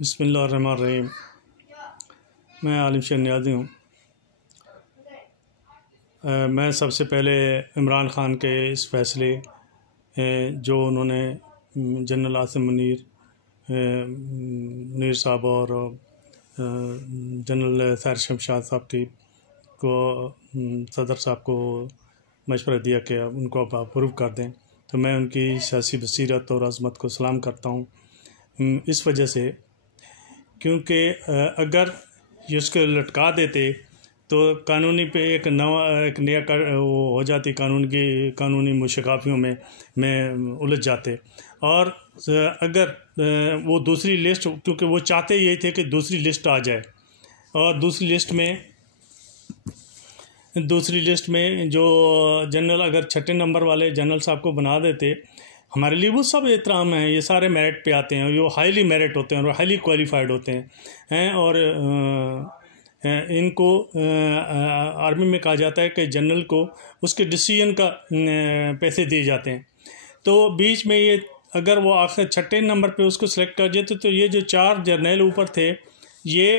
बिस्मिल्लाहिर्रहमानिर्रहीम। मैं आलिम शेर नियाज़ी हूँ। मैं सबसे पहले इमरान ख़ान के इस फ़ैसले जो उन्होंने जनरल आसिम मुनीर साहब और जनरल सैर शमशाद साहब को सदर साहब को मशवरा दिया कि उनको आप अप्रूव कर दें, तो मैं उनकी सियासी बसीरत और अज़मत को सलाम करता हूँ। इस वजह से क्योंकि अगर ये उसको लटका देते तो कानूनी पे एक नया वो हो जाती, कानूनी मुशकाफियों में उलझ जाते। और अगर वो दूसरी लिस्ट, क्योंकि वो चाहते यही थे कि दूसरी लिस्ट आ जाए, और दूसरी लिस्ट में जो जनरल अगर छठे नंबर वाले जनरल साहब को बना देते, हमारे लिए वो सब एहतराम हैं, ये सारे मेरिट पे आते हैं, ये हाईली मेरिट होते हैं और हाईली क्वालिफाइड होते हैं। और इनको आर्मी में कहा जाता है कि जनरल को उसके डिसीजन का पैसे दिए जाते हैं। तो बीच में ये अगर वो आखिर छठे नंबर पे उसको सिलेक्ट कर देते तो ये जो 4 जर्नल ऊपर थे, ये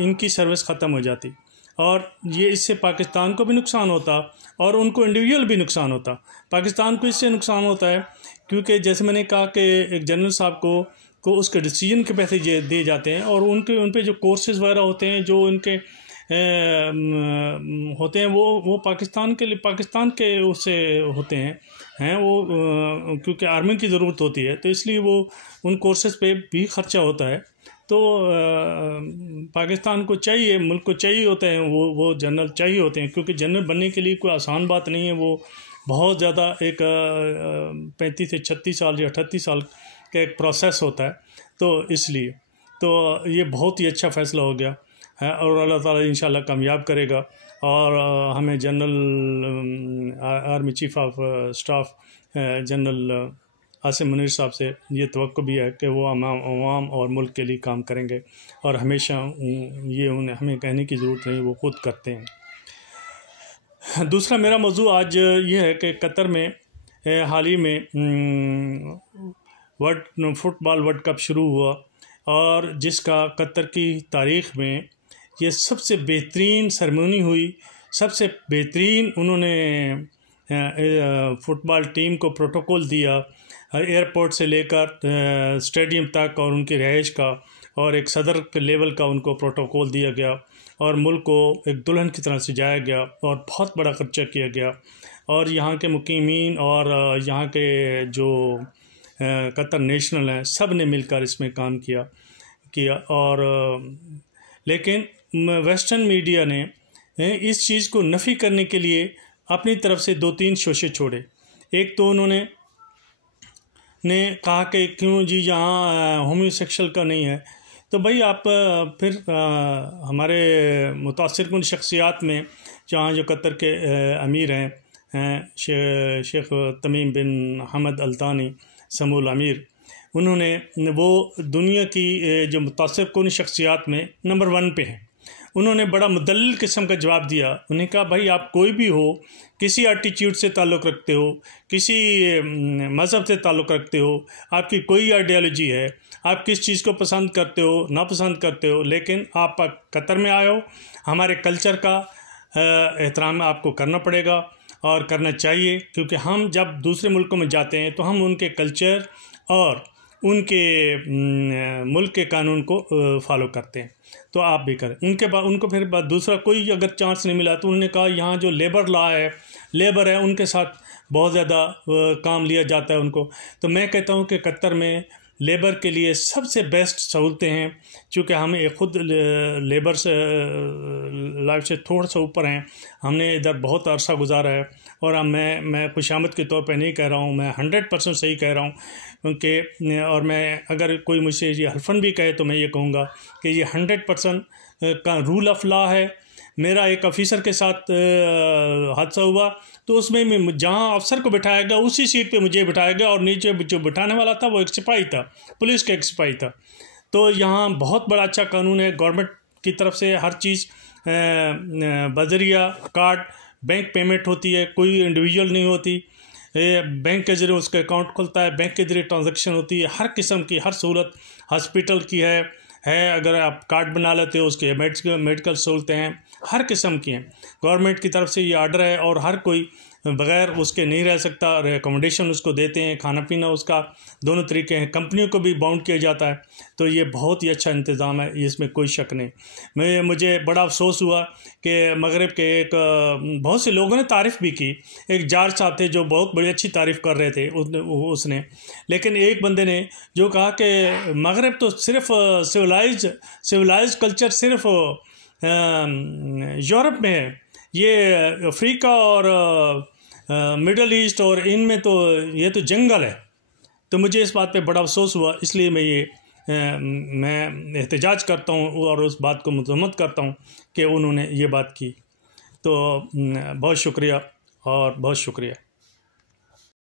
इनकी सर्विस ख़त्म हो जाती, और ये इससे पाकिस्तान को भी नुकसान होता और उनको इंडिविजुअल भी नुकसान होता। पाकिस्तान को इससे नुकसान होता है क्योंकि जैसे मैंने कहा कि एक जनरल साहब को उसके डिसीजन के पैसे दिए जाते हैं, और उन पे जो कोर्सेज़ वगैरह होते हैं जो उनके होते हैं वो पाकिस्तान के उससे होते हैं वो क्योंकि आर्मी की ज़रूरत होती है, तो इसलिए वो उन कोर्सेज़ पे भी ख़र्चा होता है। तो पाकिस्तान को चाहिए, मुल्क को चाहिए होता है वो जनरल चाहिए होते हैं, क्योंकि जनरल बनने के लिए कोई आसान बात नहीं है। वो बहुत ज़्यादा एक 35 से 36 साल या 38 साल का एक प्रोसेस होता है। तो इसलिए तो ये बहुत ही अच्छा फ़ैसला हो गया है, और अल्लाह ताला इंशाल्लाह कामयाब करेगा। और हमें general army chief of staff general Asim Munir साहब से ये तवक्को भी है कि वो अवाम और मुल्क के लिए काम करेंगे, और हमेशा ये उन्हें हमें कहने की ज़रूरत नहीं, वो खुद करते हैं। दूसरा मेरा मौजू आज ये है कि कतर में हाल ही में फुटबॉल वर्ल्ड कप शुरू हुआ, और जिसका कतर की तारीख़ में ये सबसे बेहतरीन सेरेमनी हुई। सबसे बेहतरीन उन्होंने फ़ुटबॉल टीम को प्रोटोकॉल दिया, एयरपोर्ट से लेकर स्टेडियम तक, और उनकी रहाइश का और एक सदर के लेवल का उनको प्रोटोकॉल दिया गया, और मुल्क को एक दुल्हन की तरह सजाया गया, और बहुत बड़ा खर्चा किया गया। और यहाँ के मुकीमीन और यहाँ के जो कतर नेशनल हैं, सब ने मिलकर इसमें काम किया। और लेकिन वेस्टर्न मीडिया ने इस चीज़ को नफ़ी करने के लिए अपनी तरफ से 2-3 शोशे छोड़े। एक तो उन्होंने कहा कि क्यों जी यहाँ होमोसेक्सुअल का नहीं है, तो भाई आप फिर हमारे मुतासिरकुन शख्सियात में जहाँ जो कतर के अमीर हैं शेख तमीम बिन हमद अल तानी समूल अमीर, उन्होंने वो दुनिया की जो मुतासिरकुन शख्सियात में नंबर 1 पे हैं। उन्होंने बड़ा मुदल्लिल किस्म का जवाब दिया। उन्हें कहा भाई आप कोई भी हो, किसी एटीट्यूड से ताल्लुक़ रखते हो, किसी मज़हब से ताल्लुक़ रखते हो, आपकी कोई आइडियोलॉजी है, आप किस चीज़ को पसंद करते हो नापसंद करते हो, लेकिन आप कतर में आए हो, हमारे कल्चर का एहतराम आपको करना पड़ेगा और करना चाहिए, क्योंकि हम जब दूसरे मुल्कों में जाते हैं तो हम उनके कल्चर और उनके मुल्क के कानून को फॉलो करते हैं, तो आप भी करें। उनको फिर दूसरा कोई अगर चांस नहीं मिला तो उन्होंने कहा यहाँ जो लेबर है उनके साथ बहुत ज़्यादा काम लिया जाता है उनको। तो मैं कहता हूँ कि कतर में लेबर के लिए सबसे बेस्ट सहूलतें हैं, चूँकि हम एक ख़ुद लेबर से लाइफ से थोड़ा सा ऊपर हैं, हमने इधर बहुत अरसा गुजारा है। और मैं खुशामद के तौर पे नहीं कह रहा हूँ, मैं 100% सही कह रहा हूँ, क्योंकि और मैं अगर कोई मुझसे ये हल्फन भी कहे तो मैं ये कहूँगा कि ये 100% का रूल ऑफ लॉ है। मेरा एक ऑफ़िसर के साथ हादसा हुआ, तो उसमें मैं जहाँ अफसर को बिठाया गया उसी सीट पे मुझे बिठाया गया, और नीचे जो बिठाने वाला था वो एक सिपाही था, पुलिस का एक सिपाही था। तो यहाँ बहुत बड़ा अच्छा कानून है, गवर्नमेंट की तरफ से हर चीज़ बजरिया कार्ड बैंक पेमेंट होती है, कोई इंडिविजुअल नहीं होती। बैंक के ज़रिए उसका अकाउंट खुलता है, बैंक के ज़रिए ट्रांजैक्शन होती है, हर किस्म की हर सहूलत हॉस्पिटल की है अगर आप कार्ड बना लेते हो उसके मेडिकल सहूलतें हैं, हर किस्म की हैं। गवर्नमेंट की तरफ से ये आर्डर है और हर कोई बग़ैर उसके नहीं रह सकता। रिकमेंडेशन उसको देते हैं, खाना पीना उसका दोनों तरीके हैं, कंपनियों को भी बाउंड किया जाता है। तो ये बहुत ही अच्छा इंतज़ाम है, इसमें कोई शक नहीं। मुझे बड़ा अफसोस हुआ कि मगरिब के एक बहुत से लोगों ने तारीफ़ भी की। एक जार साहब थे जो बहुत बड़ी अच्छी तारीफ़ कर रहे थे उसने, लेकिन एक बंदे ने जो कहा कि मगरिब तो सिर्फ सिविलाइज कल्चर सिर्फ यूरोप में है, ये अफ्रीका और मिडल ईस्ट और इनमें तो ये तो जंगल है। तो मुझे इस बात पे बड़ा अफसोस हुआ, इसलिए मैं एहतजाज करता हूँ और उस बात को मजम्मत करता हूँ कि उन्होंने ये बात की। तो बहुत शुक्रिया और बहुत शुक्रिया।